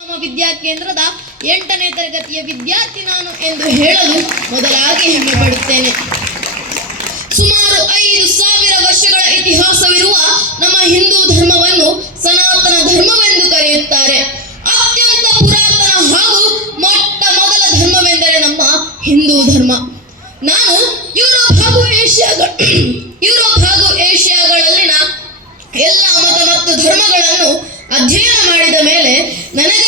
ನಮ್ಮ ವಿದ್ಯಾಕೇಂದ್ರದ ಎಂಟನೇ ತರಗತಿಯ ವಿದ್ಯಾರ್ಥಿ ನಾನು ಎಂದು ಹೇಳಲು ಮೊದಲಾಗಿ ಹೆಮ್ಮೆ ಪಡುತ್ತೇನೆ ಸುಮಾರು ಐದು ಸಾವಿರ ವರ್ಷಗಳ ಇತಿಹಾಸವಿರುವ ನಮ್ಮ ಹಿಂದೂ ಧರ್ಮವನ್ನು ಸನಾತನ ಧರ್ಮವೆಂದು ಕರೆಯುತ್ತಾರೆ. ಅತ್ಯಂತ ಪುರಾತನ ಹಾಗೂ ಮೊಟ್ಟ ಮೊದಲ ಧರ್ಮವೆಂದರೆ ನಮ್ಮ ಹಿಂದೂ ಧರ್ಮ. ನಾನು ಯುರೋಪ್ ಹಾಗೂ ಏಷ್ಯಾ ಯುರೋಪ್ ಹಾಗೂ ಏಷ್ಯಾಗಳಲ್ಲಿನ ಎಲ್ಲ ಮತ ಮತ್ತು ಧರ್ಮಗಳನ್ನು ಅಧ್ಯಯನ ಮಾಡಿದ ಮೇಲೆ ನನಗನಿಸಿದ್ದು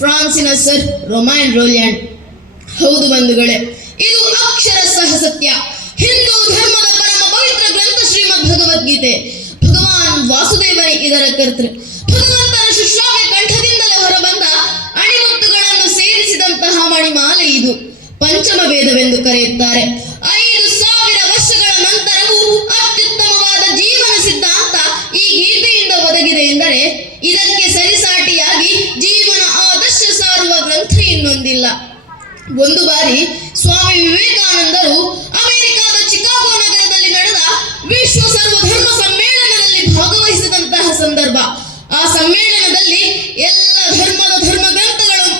ಫ್ರಾನ್ಸಿನ ಸರ್ ರೊಮೈನ್ ರೋಲ್ಯಾಂಡ್. ಹೌದು ಬಂಧುಗಳೇ, ಇದು ಅಕ್ಷರಶಃ ಸತ್ಯ. ಹಿಂದೂ ಧರ್ಮದ ಪರಮ ಪವಿತ್ರ ಗ್ರಂಥ ಶ್ರೀಮದ್ ಭಗವದ್ಗೀತೆ. ಭಗವಾನ್ ವಾಸುದೇವನೇ ಇದರ ಕರ್ತೃ. ಒಂದು ಬಾರಿ ಸ್ವಾಮಿ ವಿವೇಕಾನಂದರು ಅಮೆರಿಕದ ಚಿಕಾಗೋ ನಗರದಲ್ಲಿ ನಡೆದ ವಿಶ್ವ ಸರ್ವಧರ್ಮ ಸಮ್ಮೇಳನದಲ್ಲಿ ಭಾಗವಹಿಸಿದಂತಹ ಸಂದರ್ಭ. ಆ ಸಮ್ಮೇಳನದಲ್ಲಿ ಎಲ್ಲ ಧರ್ಮದ ಧರ್ಮ ಗ್ರಂಥಗಳು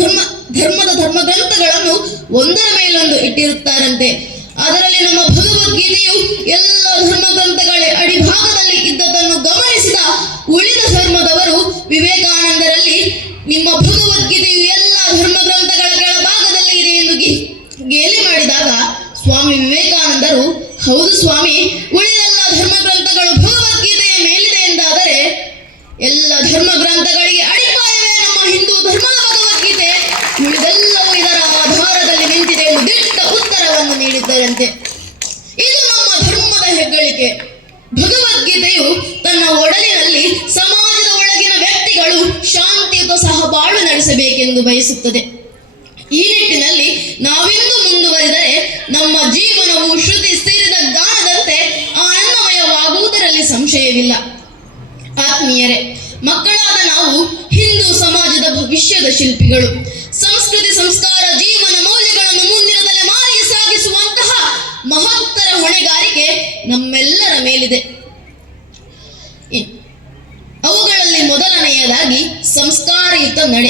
ಧರ್ಮ, ಧರ್ಮದ ಧರ್ಮ ಗ್ರಂಥಗಳನ್ನು ಒಂದರ ಮೇಲೊಂದು ಇಟ್ಟಿರುತ್ತಾರಂತೆ. ಅದರಲ್ಲಿ ನಮ್ಮ ಭಗವದ್ಗೀತೆಯು ಎಲ್ಲ ಧರ್ಮ ಗ್ರಂಥಗಳ ಅಡಿಭಾಗದಲ್ಲಿ ಇದ್ದದನ್ನು ಗಮನಿಸಿದ ಉಳಿದ ಧರ್ಮದವರು ಇದು ನಮ್ಮ ಧರ್ಮದ ಹೆಗ್ಗಳಿಕೆ. ಭಗವದ್ಗೀತೆಯು ತನ್ನ ಒಡಲಿನಲ್ಲಿ ಸಮಾಜದ ಒಳಗಿನ ವ್ಯಕ್ತಿಗಳು ಶಾಂತಿಯುತ ಸಹಬಾಳು ನಡೆಸಬೇಕೆಂದು ಬಯಸುತ್ತದೆ. ಈ ನಿಟ್ಟಿನಲ್ಲಿ ನಾವಿಂದು ಮುಂದುವರಿದರೆ ನಮ್ಮ ಜೀವನವು ಶ್ರುತಿ ಸೇರಿದ ಗಾನದಂತೆ ಆನಂದಮಯವಾಗುವುದರಲ್ಲಿ ಸಂಶಯವಿಲ್ಲ. ಆತ್ಮೀಯರೇ, ಮಕ್ಕಳಾದ ನಾವು ಹಿಂದೂ ಸಮಾಜದ ಭವಿಷ್ಯದ ಶಿಲ್ಪಿಗಳು. ಸಂಸ್ಕೃತಿ ಸಂಸ್ಕಾರ ಮಹತ್ತರ ಹೊಣೆಗಾರಿಕೆ ನಮ್ಮೆಲ್ಲರ ಮೇಲಿದೆ. ಅವುಗಳಲ್ಲಿ ಮೊದಲನೆಯದಾಗಿ ಸಂಸ್ಕಾರಯುತ ನಡೆ.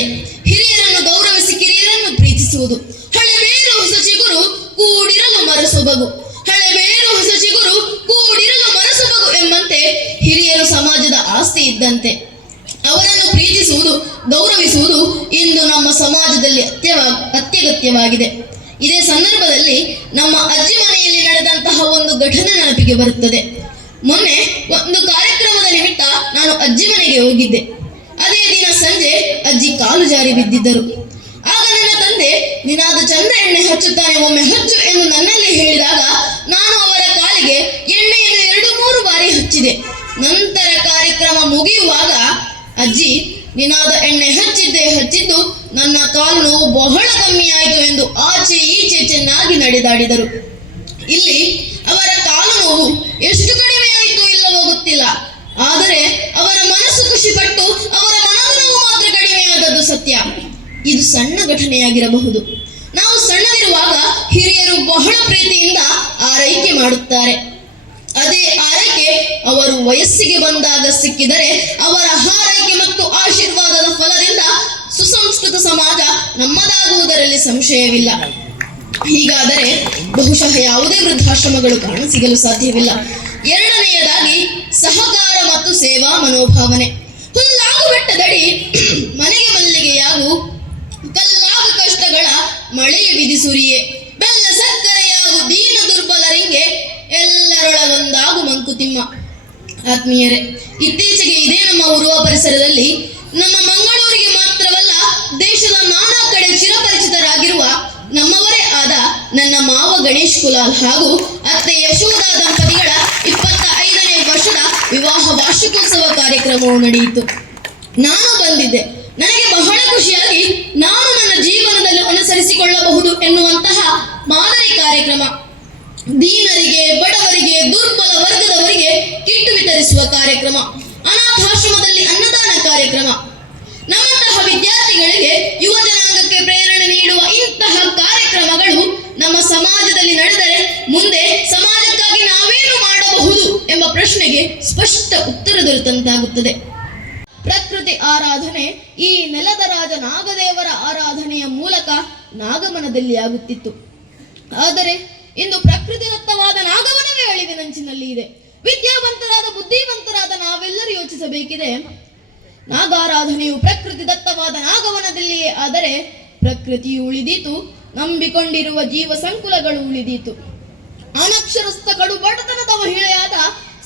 ಹಿರಿಯರನ್ನು ಗೌರವಿಸಿ ಕಿರಿಯರನ್ನು ಪ್ರೀತಿಸುವುದು. ಹಳೆಬೇರು ಹೊಸ ಚಿಗುರು ಕೂಡಿರಲು ಮರಸೊಬಗು. ಹಳೆಬೇರು ಹೊಸ ಚಿಗುರು ಕೂಡಿರಲು ಮರಸೊಬಗು ಎಂಬಂತೆ ಹಿರಿಯರು ಸಮಾಜದ ಆಸ್ತಿ ಇದ್ದಂತೆ. ಅವರನ್ನು ಪ್ರೀತಿಸುವುದು, ಗೌರವಿಸುವುದು ಇಂದು ನಮ್ಮ ಸಮಾಜದಲ್ಲಿ ಅತ್ಯವ, ಅತ್ಯಗತ್ಯವಾಗಿದೆ. ಇದೇ ಸಂದರ್ಭದಲ್ಲಿ ನಮ್ಮ ಅಜ್ಜಿ ಮನೆಯಲ್ಲಿ ನಡೆದಂತಹ ಒಂದು ಘಟನೆ ನೆನಪಿಗೆ ಬರುತ್ತದೆ. ಮೊನ್ನೆ ಒಂದು ಕಾರ್ಯಕ್ರಮದ ನಿಮಿತ್ತ ನಾನು ಅಜ್ಜಿ ಮನೆಗೆ ಹೋಗಿದ್ದೆ. ಅದೇ ದಿನ ಸಂಜೆ ಅಜ್ಜಿ ಕಾಲು ಜಾರಿ ಬಿದ್ದಿದ್ದರು. ಆಗ ನನ್ನ ತಂದೆ ನಿನಾದ ಚಂದ್ರ ಎಣ್ಣೆ ಹಚ್ಚುತ್ತಾನೆ, ಒಮ್ಮೆ ಹಚ್ಚು ಎಂದು ನನ್ನಲ್ಲಿ ಹೇಳಿದಾಗ ನಾನು ಅವರ ಕಾಲಿಗೆ ಎಣ್ಣೆಯನ್ನು ಎರಡು ಮೂರು ಬಾರಿ ಹಚ್ಚಿದೆ. ನಂತರ ಕಾರ್ಯಕ್ರಮ ಮುಗಿಯುವಾಗ ಅಜ್ಜಿ ನಿನಾದ ಎಣ್ಣೆ ಹಚ್ಚಿದ್ದೆ, ಹಚ್ಚಿದ್ದು ನನ್ನ ಕಾಲು ನೋವು ಬಹಳ ಕಮ್ಮಿಯಾಯಿತು ಎಂದು ಆಚೆ ಈಚೆ ಚೆನ್ನಾಗಿ ನಡೆದಾಡಿದರು. ಇಲ್ಲಿ ಅವರ ಕಾಲು ನೋವು ಎಷ್ಟು ಕಡಿಮೆ ಆಯಿತು ಇಲ್ಲವೋ ಗೊತ್ತಿಲ್ಲ. ಆದರೆ ಅವರ ಮನಸ್ಸು ಖುಷಿಪಟ್ಟು ಅವರ ಮನದ ನೋವು ಮಾತ್ರ ಕಡಿಮೆಯಾದದ್ದು ಸತ್ಯ. ಇದು ಸಣ್ಣ ಘಟನೆಯಾಗಿರಬಹುದು. ನಾವು ಸಣ್ಣದಿರುವಾಗ ಹಿರಿಯರು ಬಹಳ ಪ್ರೀತಿಯಿಂದ ಆರೈಕೆ ಮಾಡುತ್ತಾರೆ. ಅದೇ ಆರೈಕೆ ಅವರು ವಯಸ್ಸಿಗೆ ಬಂದಾಗ ಸಿಕ್ಕಿದರೆ ಅವರ ಸಂಶಯವಿಲ್ಲ. ಹೀಗಾದರೆ ಬಹುಶಃ ಯಾವುದೇ ವೃದ್ಧಾಶ್ರಮಗಳು ಕಾಣ ಸಿಗಲು ಸಾಧ್ಯವಿಲ್ಲ. ಎರಡನೆಯದಾಗಿ ಸಹಕಾರ ಮತ್ತು ಸೇವಾ ಮನೋಭಾವನೆ. ಹುಲ್ಲಾಗು ಬೆಟ್ಟದಡಿ ಮನೆಗೆ ಮಲ್ಲಿಗೆಯಾಗು ಕಲ್ಲಾಗ ಕಷ್ಟಗಳ ಮಳೆಯ ವಿಧಿಸುರಿಯೇ ಬೆಲ್ಲ ಸಕ್ಕರೆಯಾಗು ದೀನ ದುರ್ಬಲರಿಗೆ ಎಲ್ಲರೊಳಗೊಂದಾಗು ಮಂಕುತಿಮ್ಮ. ಆತ್ಮೀಯರೇ, ಇತ್ತೀಚೆಗೆ ಇದೇ ನಮ್ಮ ಉರುವ ಪರಿಸರದಲ್ಲಿ ನಮ್ಮ ಕುಲಾಲ್ ಹಾಗೂ ಅತ್ತೆ ಯಶೋಧ ದಂಪತಿಗಳ ಇಪ್ಪತ್ತ ಐದನೇ ವರ್ಷದ ವಿವಾಹ ವಾರ್ಷಿಕೋತ್ಸವ ಕಾರ್ಯಕ್ರಮವು ನಡೆಯಿತು. ನಾನು ಬಂದಿದ್ದೆ. ನನಗೆ ಬಹಳ ಖುಷಿಯಾಗಿ ನಾನು ನನ್ನ ಜೀವನದಲ್ಲಿ ಅನುಸರಿಸಿಕೊಳ್ಳಬಹುದು ಎನ್ನುವಂತಹ ಮಾದರಿ ಕಾರ್ಯಕ್ರಮ. ದೀನರಿಗೆ, ಬಡವರಿಗೆ, ದುರ್ಬಲ ವರ್ಗದವರಿಗೆ ಕಿಟ್ಟು ವಿತರಿಸುವ ಕಾರ್ಯಕ್ರಮ. ಅನಾಥಾಶ್ರಮದಲ್ಲಿ ಅನ್ನದಾನ ಕಾರ್ಯಕ್ರಮ. ನಮ್ಮಂತಹ ವಿದ್ಯಾರ್ಥಿಗಳಿಗೆ ಯುವ ನಮ್ಮ ಸಮಾಜದಲ್ಲಿ ನಡೆದರೆ ಮುಂದೆ ಸಮಾಜಕ್ಕಾಗಿ ನಾವೇನು ಮಾಡಬಹುದು ಎಂಬ ಪ್ರಶ್ನೆಗೆ ಸ್ಪಷ್ಟ ಉತ್ತರ ದೊರೆತಂತಾಗುತ್ತದೆ. ಪ್ರಕೃತಿ ಆರಾಧನೆ ಈ ನೆಲದ ರಾಜ ನಾಗದೇವರ ಆರಾಧನೆಯ ಮೂಲಕ ನಾಗಮನದಲ್ಲಿ ಆಗುತ್ತಿತ್ತು. ಆದರೆ ಇಂದು ಪ್ರಕೃತಿದತ್ತವಾದ ನಾಗವನವೇ ಅಳಿವಿನಂಚಿನಲ್ಲಿ ಇದೆ. ವಿದ್ಯಾವಂತರಾದ ಬುದ್ಧಿವಂತರಾದ ನಾವೆಲ್ಲರೂ ಯೋಚಿಸಬೇಕಿದೆ. ನಾಗಾರಾಧನೆಯು ಪ್ರಕೃತಿ ದತ್ತವಾದ ನಾಗವನದಲ್ಲಿಯೇ ಆದರೆ ಪ್ರಕೃತಿಯು ಉಳಿದೀತು. ನಂಬಿಕೊಂಡಿರುವ ಜೀವ ಸಂಕುಲಗಳು ಉಳಿದೀತು. ಅನಕ್ಷರಸ್ಥ ಕಡು ಬಡತನದ ಮಹಿಳೆಯಾದ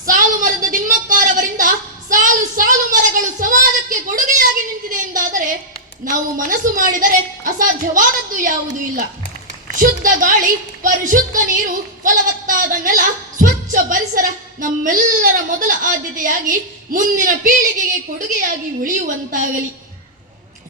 ಸಾಲು ಮರದ ದಿಮ್ಮಕ್ಕಾರವರಿಂದ ಸಾಲು ಸಾಲು ಮರಗಳು ಸಮಾಜಕ್ಕೆ ಕೊಡುಗೆಯಾಗಿ ನಿಂತಿದೆ ಎಂದಾದರೆ ನಾವು ಮನಸ್ಸು ಮಾಡಿದರೆ ಅಸಾಧ್ಯವಾದದ್ದು ಯಾವುದೂ ಇಲ್ಲ. ಶುದ್ಧ ಗಾಳಿ, ಪರಿಶುದ್ಧ ನೀರು, ಫಲವತ್ತಾದ ನೆಲ, ಸ್ವಚ್ಛ ಪರಿಸರ ನಮ್ಮೆಲ್ಲರ ಮೊದಲ ಆದ್ಯತೆಯಾಗಿ ಮುಂದಿನ ಪೀಳಿಗೆಗೆ ಕೊಡುಗೆಯಾಗಿ ಉಳಿಯುವಂತಾಗಲಿ.